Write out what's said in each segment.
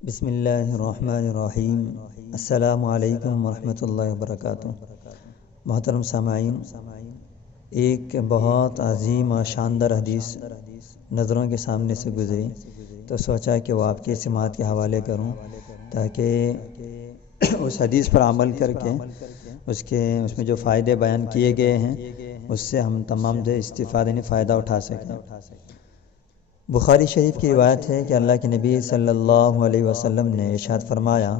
بسم اللہ الرحمن الرحیم۔ السلام علیکم ورحمۃ اللہ وبرکاتہ۔ محترم سامعین، ایک بہت عظیم اور شاندار حدیث نظروں کے سامنے سے گزری تو سوچا کہ وہ آپ کی سماعت کے حوالے کروں تاکہ اس حدیث پر عمل کر کے اس میں جو فائدے بیان کیے گئے ہیں اس سے ہم تمام جو استفادہ فائدہ اٹھا سکیں۔ بخاری شریف کی روایت ہے کہ اللہ کے نبی صلی اللہ علیہ وسلم نے ارشاد فرمایا،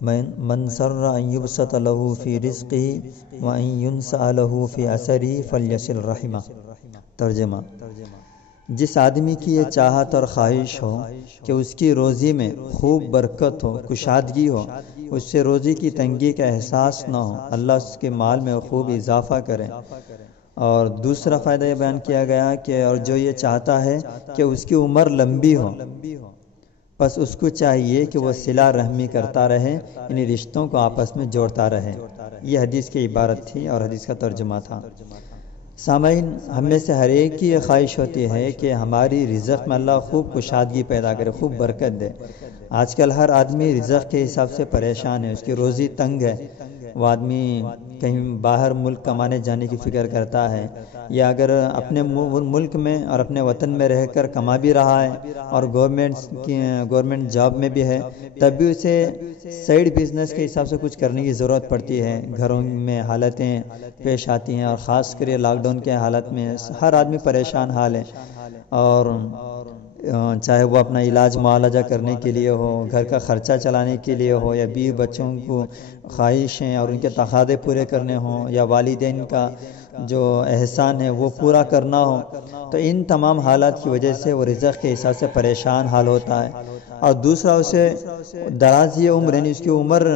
من سر ان یبسط له فی رزقه وان ينسأ له فی اثره فلیصل رحمہ۔ ترجمہ: جس آدمی کی یہ چاہت اور خواہش ہو کہ اس کی روزی میں خوب برکت ہو، کشادگی ہو، اس سے روزی کی تنگی کا احساس نہ ہو، اللہ اس کے مال میں خوب اضافہ کرے۔ اور دوسرا فائدہ یہ بیان کیا گیا کہ اور جو یہ چاہتا ہے کہ اس کی عمر لمبی ہو، بس اس کو چاہیے کہ وہ صلہ رحمی کرتا رہے، یعنی رشتوں کو آپس میں جوڑتا رہے۔ یہ حدیث کی عبارت تھی اور حدیث کا ترجمہ تھا۔ سامعین، ہم میں سے ہر ایک کی یہ خواہش ہوتی ہے کہ ہماری رزق میں اللہ خوب کشادگی پیدا کرے، خوب برکت دے۔ آج کل ہر آدمی رزق کے حساب سے پریشان ہے، اس کی روزی تنگ ہے۔ وہ آدمی کہیں باہر ملک کمانے جانے کی فکر کرتا ہے، یا اگر اپنے ملک میں اور اپنے وطن میں رہ کر کما بھی رہا ہے اور گورنمنٹ جاب میں بھی ہے، تب بھی اسے سائیڈ بزنس کے حساب سے کچھ کرنے کی ضرورت پڑتی ہے۔ گھروں میں حالتیں پیش آتی ہیں اور خاص کر لاک ڈاؤن کے حالت میں ہر آدمی پریشان حال ہے، اور چاہے وہ اپنا علاج معالجہ کرنے کے لیے ہو، گھر کا خرچہ چلانے کے لیے ہو، یا بیوی بچوں کو خواہشیں اور ان کے تقاضے پورے کرنے ہوں، یا والدین کا جو احسان ہے وہ پورا کرنا ہو، تو ان تمام حالات کی وجہ سے وہ رزق کے حساب سے پریشان حال ہوتا ہے۔ اور دوسرا اسے درازی عمر، یعنی اس کی عمر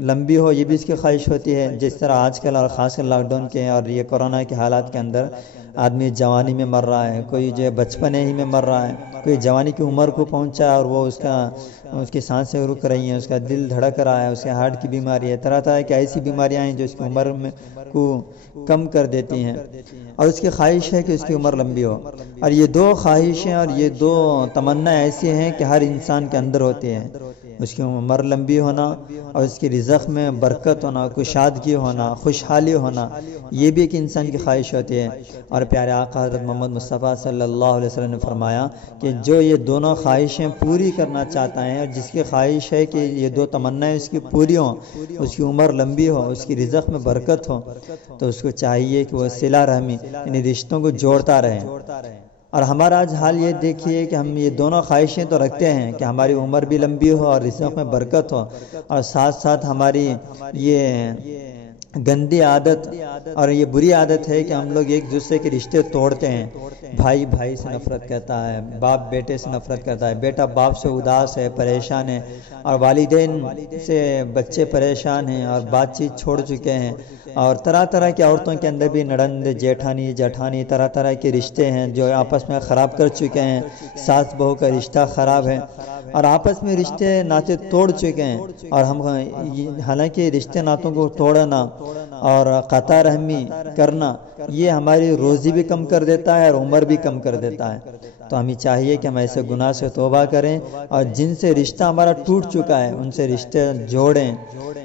لمبی ہو، یہ بھی اس کی خواہش ہوتی ہے۔ جس طرح آج کل اور خاص کر لاک ڈاؤن کے اور یہ کورونا کے حالات کے اندر آدمی جوانی میں مر رہا ہے، کوئی جو بچپنے ہی میں مر رہا ہے، کوئی جوانی کی عمر کو پہنچا ہے اور وہ اس کی سانسیں رک رہی ہیں، اس کا دل دھڑک رہا ہے، اس کے ہارٹ کی بیماری ہے، طرح طرح کی ایسی بیماریاں ہیں جو اس کی عمر کو کم کر دیتی ہیں، اور اس کی خواہش ہے کہ اس کی عمر لمبی ہو۔ اور یہ دو خواہشیں اور یہ دو تمنا ایسی ہیں کہ ہر انسان کے اندر ہوتی ہیں، اس کی عمر لمبی ہونا اور اس کی رزق میں برکت ہونا، کشادگی ہونا، خوشحالی ہونا، یہ بھی ایک انسان کی خواہش ہوتی ہے۔ اور پیارے آقا حضرت محمد مصطفیٰ صلی اللہ علیہ وسلم نے فرمایا کہ جو یہ دونوں خواہشیں پوری کرنا چاہتا ہے، اور جس کی خواہش ہے کہ یہ دو تمنائیں اس کی پوری ہوں، اس کی عمر لمبی ہو، اس کی رزق میں برکت ہو، تو اس کو چاہیے کہ وہ صلہ رحمی، یعنی رشتوں کو جوڑتا رہے۔ اور ہمارا آج حال یہ دیکھیے کہ ہم یہ دونوں خواہشیں تو رکھتے ہیں کہ ہماری عمر بھی لمبی ہو اور رزق میں برکت ہو، اور ساتھ ساتھ ہماری یہ گندی عادت اور یہ بری عادت ہے کہ ہم لوگ ایک دوسرے کے رشتے توڑتے ہیں۔ بھائی بھائی سے نفرت کرتا ہے، باپ بیٹے سے نفرت کرتا ہے، بیٹا باپ سے اداس ہے، پریشان ہے، اور والدین سے بچے پریشان ہیں اور بات چیت چھوڑ چکے ہیں، اور طرح طرح کی عورتوں کے اندر بھی نڑند، جیٹھانی، جٹھانی، طرح طرح کے رشتے ہیں جو آپس میں خراب کر چکے ہیں۔ ساس بہو کا رشتہ خراب ہے اور آپس میں رشتے ناطے توڑ چکے ہیں، اور ہم حالانکہ رشتے ناتوں کو توڑنا اور قطع رحمی کرنا یہ ہماری روزی بھی کم کر دیتا ہے اور عمر بھی کم کر دیتا ہے۔ تو ہمیں چاہیے کہ ہم ایسے گناہ سے توبہ کریں، اور جن سے رشتہ ہمارا ٹوٹ چکا ہے ان سے رشتے جوڑیں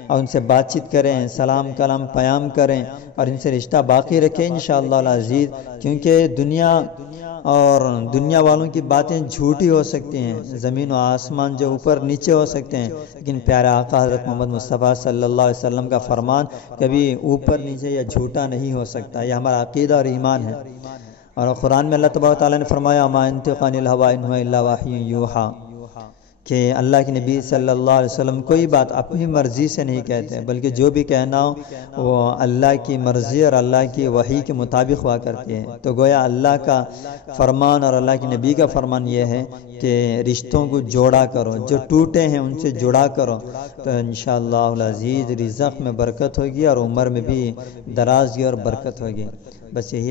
اور ان سے بات چیت کریں، سلام کلام پیام کریں اور ان سے رشتہ باقی رکھیں انشاءاللہ العزیز، کیونکہ دنیا والوں کی باتیں جھوٹی ہو سکتی ہیں، زمین و آسمان جو اوپر نیچے ہو سکتے ہیں، لیکن پیارے آقا حضرت محمد مصطفیٰ صلی اللہ علیہ وسلم کا فرمان کبھی اوپر نیچے یا جھوٹا نہیں ہو سکتا۔ یہ ہمارا عقیدہ اور ایمان ہے۔ اور قرآن میں اللہ تبارک و تعالیٰ نے فرمایا، ما ينطق عن الهوى ان هو الا وحی یوحی، کہ اللہ کے نبی صلی اللہ علیہ وسلم کوئی بات اپنی مرضی سے نہیں کہتے، بلکہ جو بھی کہنا ہو وہ اللہ کی مرضی اور اللہ کی وحی کے مطابق ہوا کرتی ہے۔ تو گویا اللہ کا فرمان اور اللہ کے نبی کا فرمان یہ ہے کہ رشتوں کو جوڑا کرو، جو ٹوٹے ہیں ان سے جڑا کرو، تو انشاءاللہ العزیز رزق میں برکت ہوگی اور عمر میں بھی درازی اور برکت ہوگی۔ بس یہی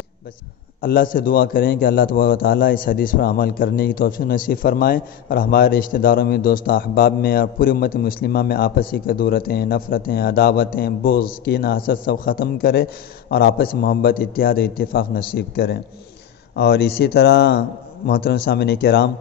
اللہ سے دعا کریں کہ اللہ تبارک و تعالیٰ اس حدیث پر عمل کرنے کی توفیق نصیب فرمائے، اور ہمارے رشتہ داروں میں، دوست احباب میں اور پوری امت مسلمہ میں آپسی کدورتیں، نفرتیں، عداوتیں، بغض، کینہ، حسد سب ختم کرے اور آپس محبت، اتحاد و اتفاق نصیب کریں۔ اور اسی طرح محترم سامعین کرام،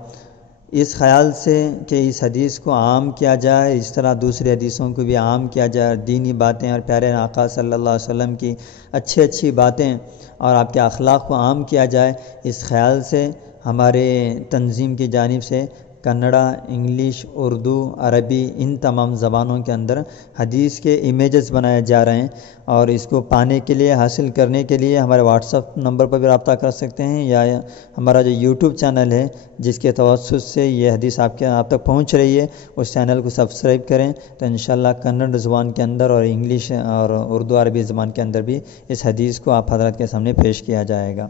اس خیال سے کہ اس حدیث کو عام کیا جائے، اس طرح دوسری حدیثوں کو بھی عام کیا جائے، دینی باتیں اور پیارے آقا صلی اللہ علیہ وسلم کی اچھی باتیں اور آپ کے اخلاق کو عام کیا جائے، اس خیال سے ہمارے تنظیم کی جانب سے کنڑا، انگلش، اردو، عربی ان تمام زبانوں کے اندر حدیث کے امیجز بنائے جا رہے ہیں، اور اس کو پانے کے لیے، حاصل کرنے کے لیے ہمارے واٹس ایپ نمبر پر بھی رابطہ کر سکتے ہیں، یا ہمارا جو یوٹیوب چینل ہے جس کے توسط سے یہ حدیث آپ تک پہنچ رہی ہے، اس چینل کو سبسکرائب کریں تو انشاءاللہ کنڑ زبان کے اندر اور انگلش اور اردو عربی زبان کے اندر بھی اس حدیث کو آپ حضرات کے سامنے پیش کیا جائے گا۔